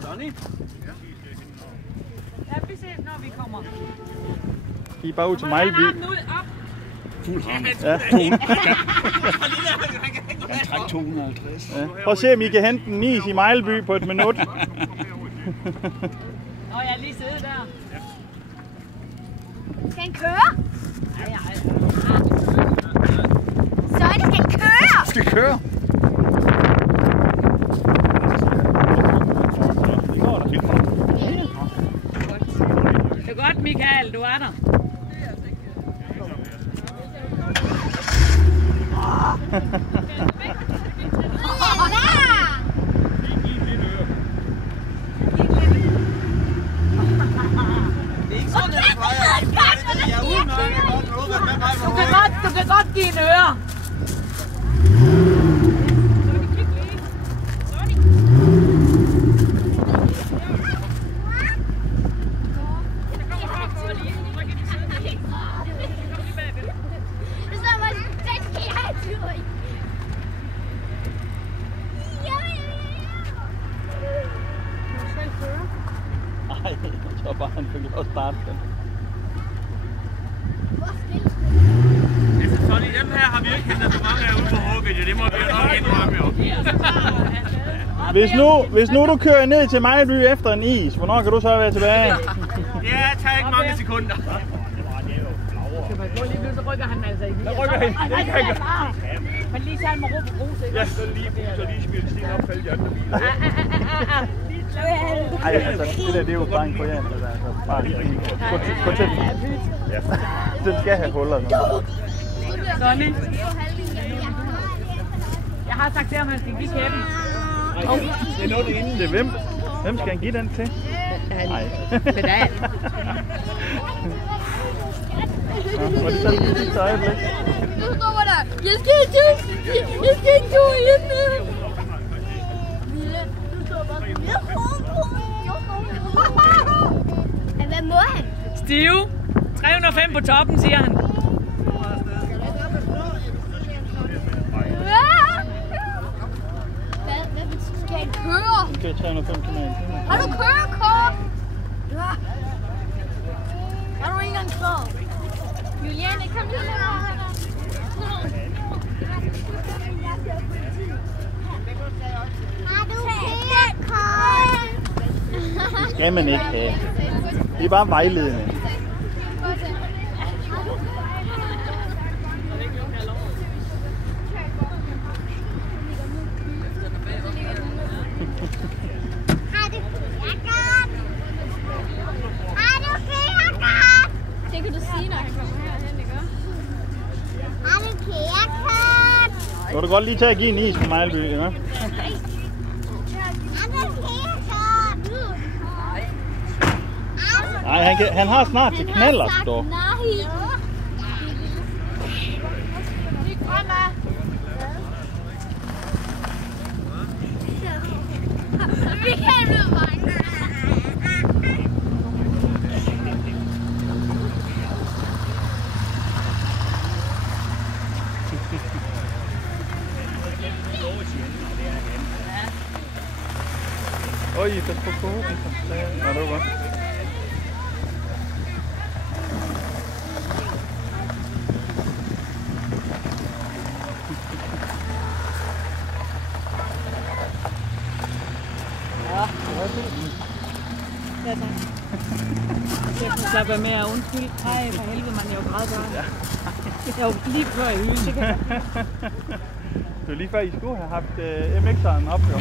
Sonny? Ja, vi ses, når vi kommer. I er bare ud til Mejlby. Ja, han træk 250. Ja. Prøv at se, om I kan hente en is i Mejlby på et minut. Nå, jeg er lige siddet der. Skal han køre? Sonny, skal han køre? Skal køre? Det er godt, Michael, du er der. Du kan godt give en øre. Nej, jeg tror bare, han fik lov at starte den. Altså, Sonny, dem her har vi ikke hentet så mange af ude på hugget, det må vi jo nok indrømme jo. Hvis nu du kører ned til Mejlby efter en is, hvornår kan du så være tilbage? Det tager ikke mange sekunder. Så rykker han altså ikke. Der rykker han. Men lige tage med ro på grus, ikke? Ja, så lige smidt sten op, faldt de andre biler. Ej, altså, det der, det er jo bare en koreaner, altså, bare gå til den. Ja, den skal have huller. Sonny. Jeg har sagt til ham, at han skal give kæben. Det er noget inden. Det er hvem? Hvem skal han give den til? Nej. Pedal. Var det så lige det sidste øjeblik? Nu kommer der. Jeg skal ikke gå ind. Hvad må han? Stive. 305 på toppen, siger han. Hvad skal han køre? Okay, 305 km. Har du kørekort? Ja. Har du ikke engang skrevet? Juliane, kom lige her. Har du kørekort? Det skal man ikke have. Det er bare vejledende. Det kan du sige, når han kommer herhen, ikke? Har du kørekort? Nu kan du godt lige tage at give en is på Mejlby, ikke? Har du kørekort? Nej, han har snart til knaller, dog. Nej. Vi kan blive bange. Oj, pas på kogen. Ja, det var godt. Ja, tak. Jeg kan slappe med og undskyld. Ej, for helvede, man er jo grædbørn. Jeg er jo lige før i hylde. Det var lige før, I skulle have haft MX'eren op, jo.